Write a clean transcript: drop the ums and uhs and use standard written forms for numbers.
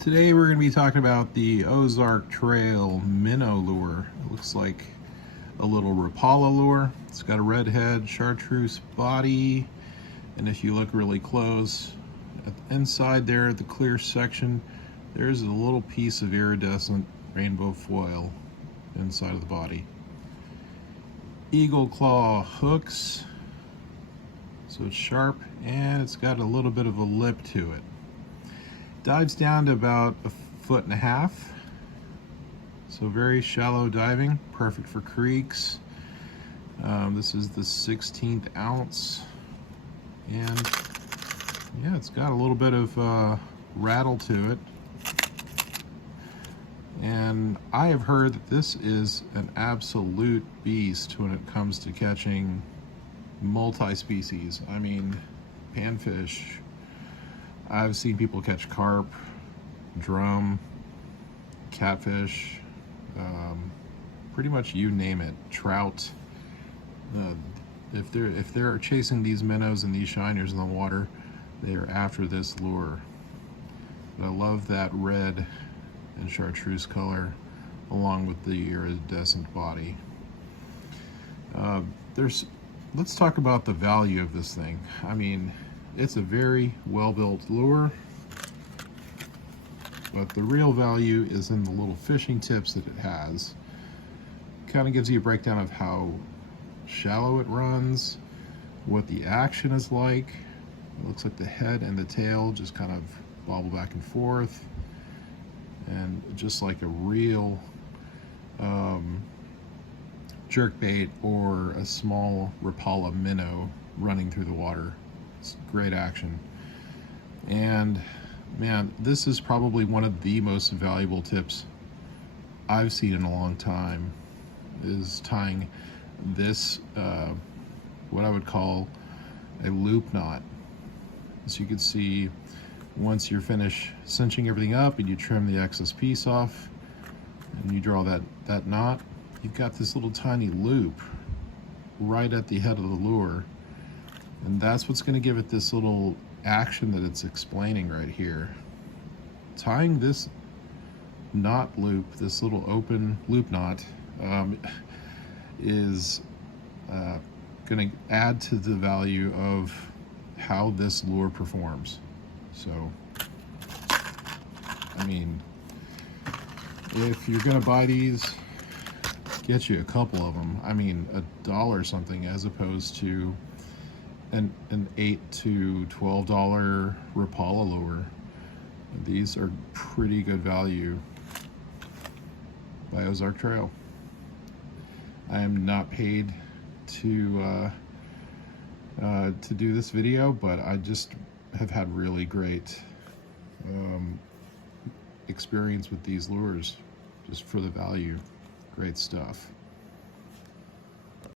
Today we're going to be talking about the Ozark Trail minnow lure. It looks like a little Rapala lure. It's got a red head, chartreuse body, and if you look really close, at the inside there at the clear section, there's a little piece of iridescent rainbow foil inside of the body. Eagle claw hooks, so it's sharp and it's got a little bit of a lip to it. Dives down to about 1.5 feet, so very shallow diving, perfect for creeks. This is the 16th ounce, and yeah, it's got a little bit of rattle to it. And I have heard that this is an absolute beast when it comes to catching multi-species. I mean, panfish. I've seen people catch carp, drum, catfish, pretty much you name it, trout. If they're chasing these minnows and these shiners in the water, they are after this lure. But I love that red and chartreuse color along with the iridescent body. Let's talk about the value of this thing. I mean, it's a very well-built lure, but the real value is in the little fishing tips that it has. Kind of gives you a breakdown of how shallow it runs, what the action is like. It looks like the head and the tail just kind of bobble back and forth, and just like a real jerkbait or a small Rapala minnow running through the water. It's great action. And man, this is probably one of the most valuable tips I've seen in a long time, is tying this what I would call a loop knot. As you can see, once you're finished cinching everything up and you trim the excess piece off and you draw that knot, you've got this little tiny loop right at the head of the lure. And that's what's going to give it this little action that it's explaining right here. Tying this knot loop, this little open loop knot, is going to add to the value of how this lure performs. So, I mean, if you're going to buy these, get you a couple of them. I mean, $1 something, as opposed to an $8 to $12 Rapala lure. These are pretty good value by Ozark Trail. I am not paid to do this video, but I just have had really great experience with these lures, just for the value. Great stuff.